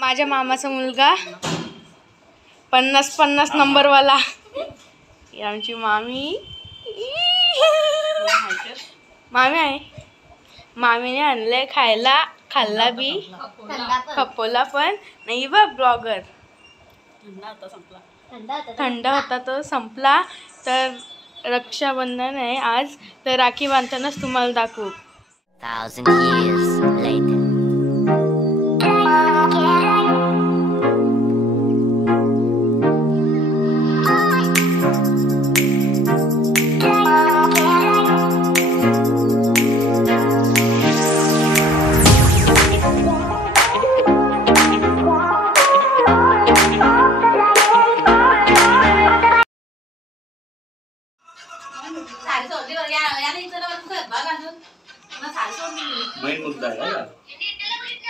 माझ्या मामाचा मुलगा 50-50 नंबरवाला, आमची मामी आहे. मामीने आणलंय खायला, खाल्ला बी, खपवला पण नाही बा. ब्लॉगर थंड होता तो संपला. तर रक्षाबंधन आहे आज, तर राखी बांधतानाच तुम्हाला दाखवू. 1000 years later.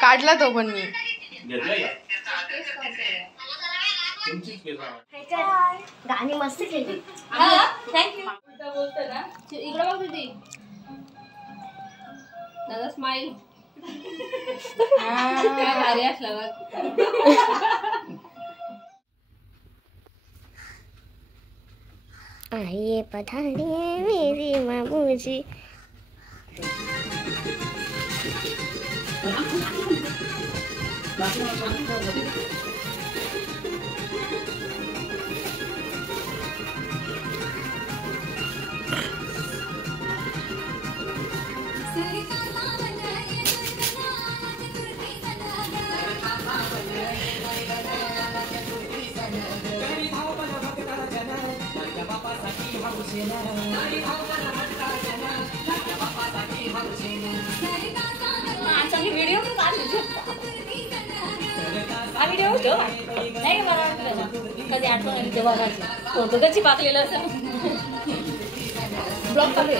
काढला तो पण मी. गाणी मस्त केली. थँक्यू. बोलतो ना इकडे बघ तुझी दादा स्माइल. काय भारी असलं बघ. आइए पधारिए मेरी मामूजी. नाही मला कधी आठवण आली तेव्हा फोटो कशी पाकलेलं असं ब्लॉग चालू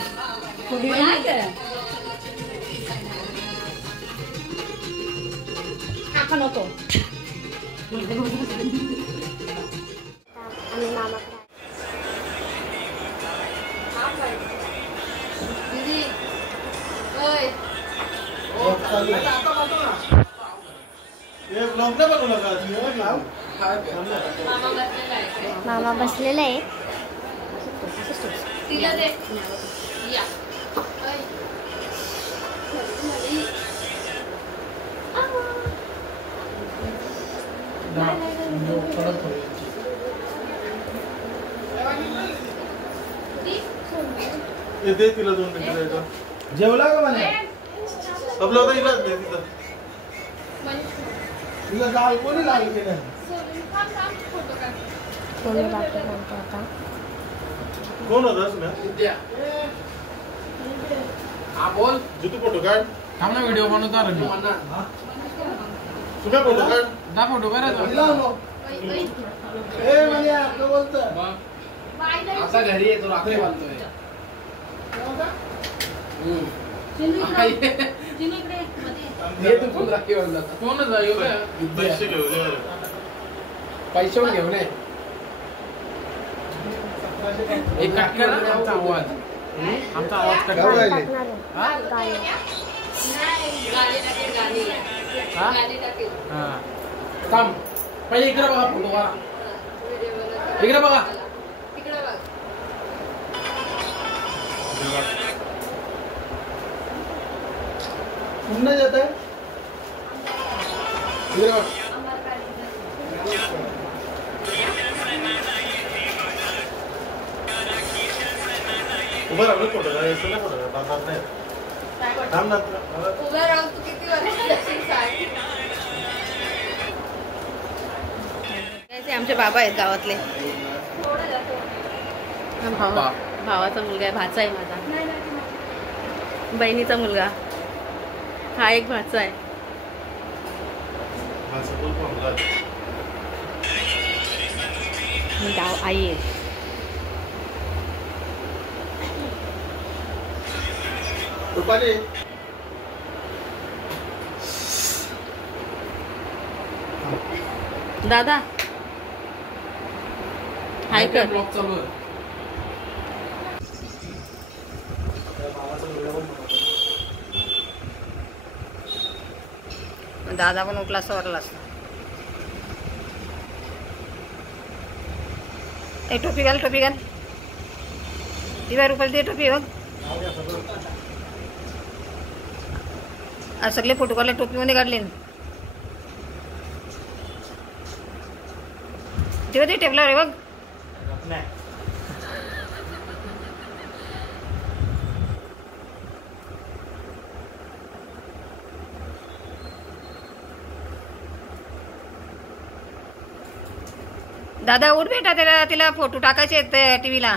आपण होतो. मामा बसलेला आहे. येते तिला 2 मिनिटं. जेवला का म्हणे? आपलं होतं इलाज नाही तिथं. तिला जाळ कोणी लागलं केलं? कोण होता सुना? हा बोल. तू फोटो काढ. थांब ना, व्हिडिओ बनवतो रे मी. तुझा फोटो काढ. ना फोटो करायचा. ए म्हणजे आपलं बोलतं. आता घरी येतो, रात्री बांधतोय. कोण जाईल पैसे घेऊन पैसे पण घेऊन ये. एक कट कर ना आमचा आवाज. आमचा आवाज कट कर. थांब पहिले इकडे बघा फोटो करा. इकडे बघा. पुन्हा जात आहे. उभं राहून फोटो काढायचं नाही. फोटो काढतात नाही. थांब ना. उभं राहून तू किती आमचे बाबा आहेत गावातले. भावाचा मुलगा आहे, भाचा आहे माझा, बहिणीचा मुलगा. हा एक भाचा आहे. गाव आई आहे. दादा हाय कर. ब्लॉग चालू आहे. दादा पण उठला सवरला असतो. ए टोपी घाल ती बाय रुपाली, ती टोपी बघ. आज सगळे फोटो काढले टोपीमध्ये काढले. तेव्हा ते टेबलावर आहे बघ. दादा उठ बेटा, तिला फोटो टाकायचे आहेत टीव्हीला.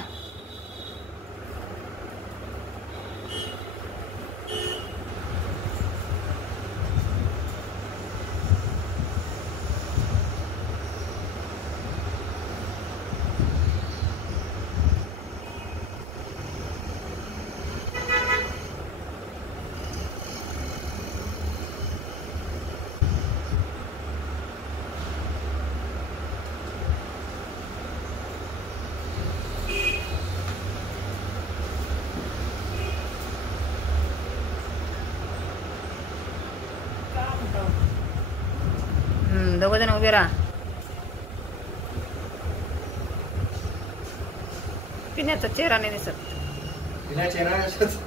दोघं जण उभे राहा. पिण्याचा चेहरा नाही दिसत. बिना चेहरा कशाच.